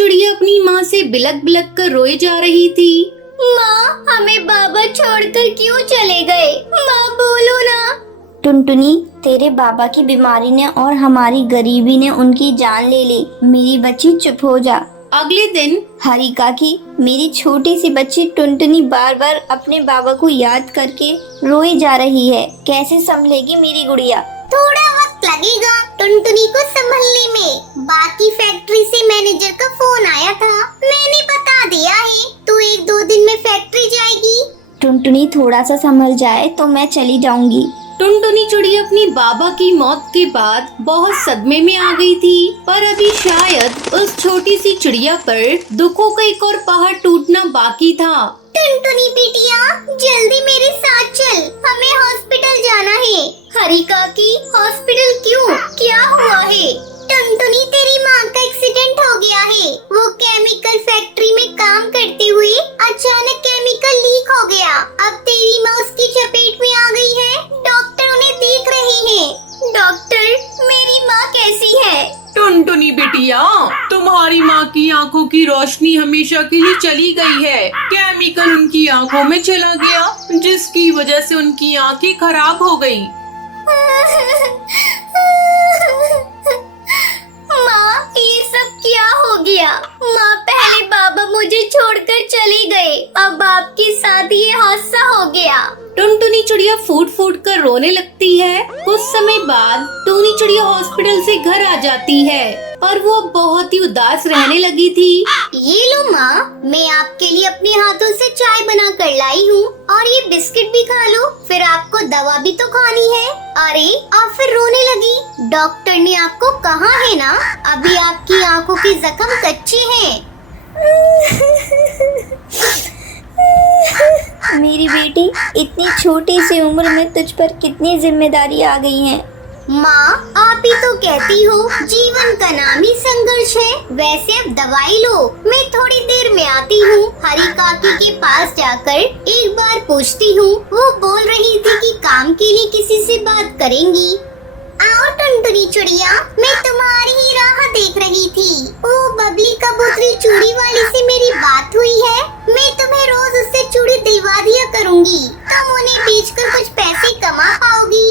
चिड़िया अपनी माँ से बिलक बिलक कर रोए जा रही थी। माँ, हमें बाबा छोड़कर क्यों चले गए? माँ बोलो ना। टुनटुनी, तेरे बाबा की बीमारी ने और हमारी गरीबी ने उनकी जान ले ली। मेरी बच्ची चुप हो जा। अगले दिन हरी काकी, मेरी छोटी सी बच्ची टुनटुनी बार बार अपने बाबा को याद करके रोई जा रही है। कैसे संभलेगी मेरी गुड़िया? थोड़ा वक्त लगेगा टुनटुनी को संभलने में। बाकी फैक्ट्री से मैनेजर का फोन आया था, मैंने बता दिया है, तो 1-2 दिन में फैक्ट्री जाएगी। टुनटुनी थोड़ा सा संभल जाए तो मैं चली जाऊंगी। टुनटुनी चिड़िया अपनी बाबा की मौत के बाद बहुत सदमे में आ गई थी, पर अभी शायद उस छोटी सी चिड़िया पर दुखों का एक और पहाड़ टूटना बाकी था। टुनटुनी बिटिया, जल्दी मेरे साथ चल, हमें हॉस्पिटल जाना है। हरी काकी, हॉस्पिटल क्यों? क्या हुआ है? टुनटुनी, तेरी माँ का एक्सीडेंट हो गया है। वो केमिकल फैक्ट्री में काम करते हुए अचानक केमिकल लीक हो गया। अब तेरी माँ उसकी चपेट में आ गई है। डॉक्टर उन्हें देख रहे हैं। डॉक्टर, मेरी माँ कैसी है? टुनटुनी बिटिया, तुम्हारी माँ की आंखों की रोशनी हमेशा के लिए चली गई है। केमिकल उनकी आंखों में चला गया, जिसकी वजह से उनकी आंखें खराब हो गई। माँ, ये सब क्या हो गया? माँ, पहले बाबा मुझे छोड़कर चले गए, अब आपके साथ ये हादसा हो गया। टुनटुनी चिड़िया फूट फूट कर रोने लगती है। कुछ समय बाद टूनी चिड़िया हॉस्पिटल से घर आ जाती है और वो बहुत ही उदास रहने लगी थी। ये लो माँ, मैं आपके लिए अपने हाथों से चाय बना कर लाई हूँ, और ये बिस्किट भी खा लो, फिर आपको दवा भी तो खानी है। अरे, आप फिर रोने लगी। डॉक्टर ने आपको कहा है ना, अभी आपकी आंखों की जख्म कच्चे हैं। मेरी बेटी, इतनी छोटी सी उम्र में तुझ पर कितनी जिम्मेदारी आ गई हैं। माँ, आप ही तो कहती हो जीवन का नाम ही संघर्ष है। वैसे अब दवाई लो, मैं थोड़ी देर में आती हूँ। हरी काकी के पास जाकर एक बार पूछती हूँ। वो बोल रही थी कि काम के लिए किसी से बात करेंगी। आओ टुनटुनी चिड़िया, मैं तुम्हारी ही राह देख रही थी। ओ बबली कबूतरी चूड़ी वाली से मेरी बात हुई है। मैं तुम्हें रोज उससे चूड़ी दिलवा दिया करूँगी, तुम उन्हें बेचकर कुछ पैसे कमा पाओगी।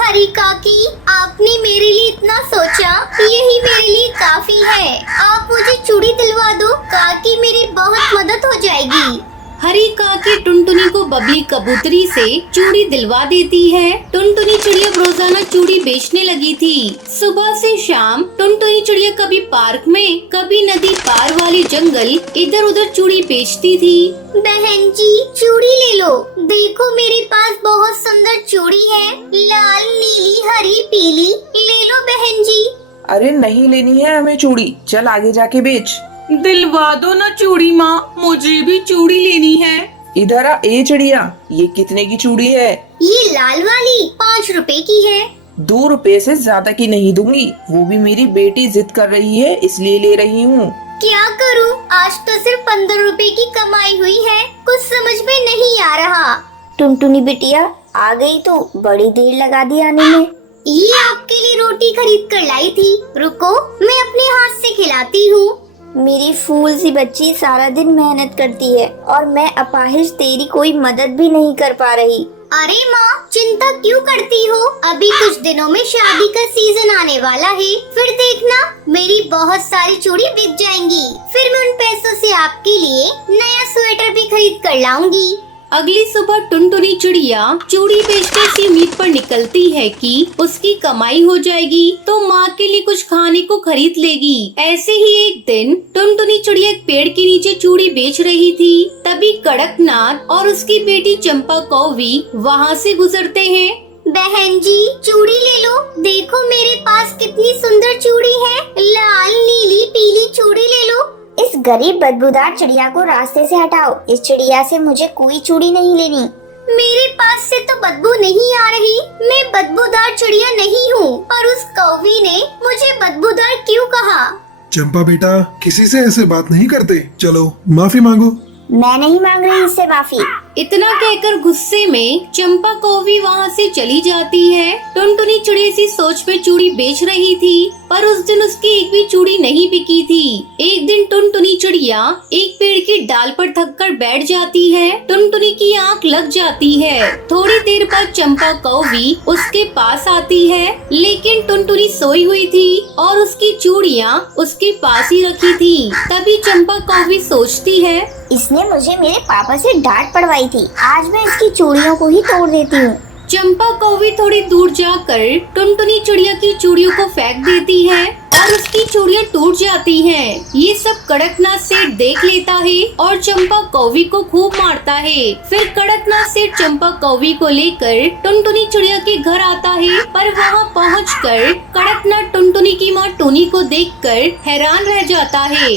हरी काकी, आपने मेरे लिए इतना सोचा, यही मेरे लिए काफी है। आप मुझे चूड़ी दिलवा दो, काकी मेरी बहुत मदद हो जाएगी। हरी काकी टुनटुनी को बबली कबूतरी से चूड़ी दिलवा देती है। टुनटुनी चिड़िया रोजाना चूड़ी बेचने लगी थी। सुबह से शाम टुनटुनी चिड़िया कभी पार्क में, कभी नदी पार वाले जंगल इधर उधर चूड़ी बेचती थी। बहन जी, चूड़ी ले लो, देखो मेरे पास बहुत सुंदर चूड़ी है, लाल, नीली, हरी, पीली। ले लो बहन जी। अरे नहीं लेनी है हमें चूड़ी, चल आगे जाके बेच। दिलवा दो ना चूड़ी माँ, मुझे भी चूड़ी लेनी है। इधर आ ए चिड़िया, ये कितने की चूड़ी है? ये लाल वाली 5 रुपए की है। 2 रुपए से ज्यादा की नहीं दूंगी, वो भी मेरी बेटी जिद कर रही है इसलिए ले रही हूँ। क्या करूँ, आज तो सिर्फ 15 रुपए की कमाई हुई है, कुछ समझ में नहीं आ रहा। टुनटुनी बिटिया, आ गई तू, बड़ी देर लगा दी आने में। ये आपके लिए रोटी खरीद कर लाई थी, रुको मैं अपने हाथ से खिलाती हूँ। मेरी फूल सी बच्ची सारा दिन मेहनत करती है और मैं अपाहिज तेरी कोई मदद भी नहीं कर पा रही। अरे माँ, चिंता क्यों करती हो, अभी कुछ दिनों में शादी का सीजन आने वाला है, फिर देखना मेरी बहुत सारी चूड़ी बिक जाएंगी, फिर मैं उन पैसों से आपके लिए नया स्वेटर भी खरीद कर लाऊंगी। अगली सुबह टुनटुनी चिड़िया चूड़ी बेचने की उम्मीद पर निकलती है कि उसकी कमाई हो जाएगी तो माँ के लिए कुछ खाने को खरीद लेगी। ऐसे ही एक दिन टुनटुनी चिड़िया एक पेड़ के नीचे चूड़ी बेच रही थी। तभी कड़कनाथ और उसकी बेटी चंपा कौवी वहाँ से गुजरते हैं। बहन जी, चूड़ी ले लो, देखो मेरे पास कितनी सुंदर चूड़ी है, लाल, नीली, पीली चूड़ी ले लो। इस गरीब बदबूदार चिड़िया को रास्ते से हटाओ, इस चिड़िया से मुझे कोई चूड़ी नहीं लेनी। मेरे पास से तो बदबू नहीं आ रही, मैं बदबूदार चिड़िया नहीं हूँ, पर उस कौवी ने मुझे बदबूदार क्यों कहा? चंपा बेटा, किसी से ऐसे बात नहीं करते, चलो माफी मांगो। मैं नहीं मांग रही इससे माफी। इतना कहकर गुस्से में चंपा कौवी वहाँ से चली जाती है। टुनटुनी चिड़िया सी सोच में चूड़ी बेच रही थी पर उस दिन उसकी एक भी चूड़ी नहीं बिकी थी। एक दिन टुनटुनी चिड़िया एक पेड़ की डाल पर थक कर बैठ जाती है। टुनटुनी की आंख लग जाती है। थोड़ी देर बाद चंपा कौवी उसके पास आती है, लेकिन टुनटुनी सोई हुई थी और उसकी चूड़ियाँ उसके पास ही रखी थी। तभी चंपा कौवी सोचती है, इसने मुझे मेरे पापा से डांट पड़वाई थी, आज मैं इसकी चूड़ियों को ही तोड़ देती हूँ। चंपा कौवी थोड़ी दूर जाकर टुनटुनी चिड़िया की चूड़ियों को फेंक देती है और उसकी चूड़ियाँ टूट जाती हैं। ये सब कड़कनाथ सेठ देख लेता है और चंपा कौवी को खूब मारता है। फिर कड़कनाथ सेठ चंपा कौवी को लेकर टुनटुनी चिड़िया के घर आता है, पर वहाँ पहुंचकर कड़कनाथ टुनटुनी की माँ टूनी को देखकर हैरान रह जाता है।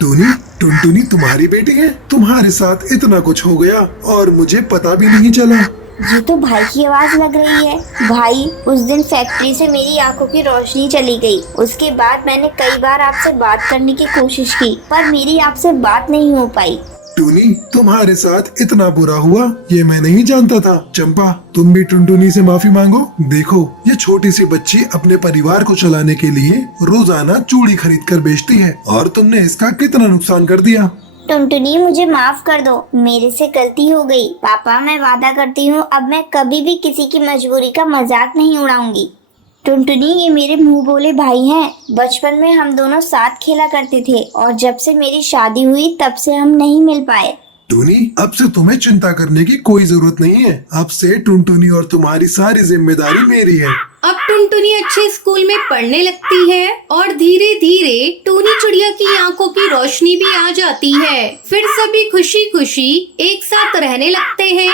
टूनी, टुनटुनी तुम्हारी बेटी है? तुम्हारे साथ इतना कुछ हो गया और मुझे पता भी नहीं चला। ये तो भाई की आवाज लग रही है। भाई, उस दिन फैक्ट्री से मेरी आंखों की रोशनी चली गई। उसके बाद मैंने कई बार आपसे बात करने की कोशिश की, पर मेरी आपसे बात नहीं हो पाई। टूनी, तुम्हारे साथ इतना बुरा हुआ ये मैं नहीं जानता था। चंपा, तुम भी टुनटुनी से माफी मांगो। देखो, ये छोटी सी बच्ची अपने परिवार को चलाने के लिए रोजाना चूड़ी खरीद कर बेचती है और तुमने इसका कितना नुकसान कर दिया। टुनटुनी, मुझे माफ कर दो, मेरे से गलती हो गई। पापा, मैं वादा करती हूँ अब मैं कभी भी किसी की मजबूरी का मजाक नहीं उड़ाऊंगी। टुनटुनी, ये मेरे मुंह बोले भाई हैं। बचपन में हम दोनों साथ खेला करते थे और जब से मेरी शादी हुई तब से हम नहीं मिल पाए। टूनी, अब से तुम्हें चिंता करने की कोई जरूरत नहीं है। अब से टुनटुनी और तुम्हारी सारी जिम्मेदारी मेरी है। अब टुनटुनी अच्छे स्कूल में पढ़ने लगती है और धीरे धीरे टूनी चिड़िया की आंखों की रोशनी भी आ जाती है। फिर सभी खुशी खुशी एक साथ रहने लगते हैं।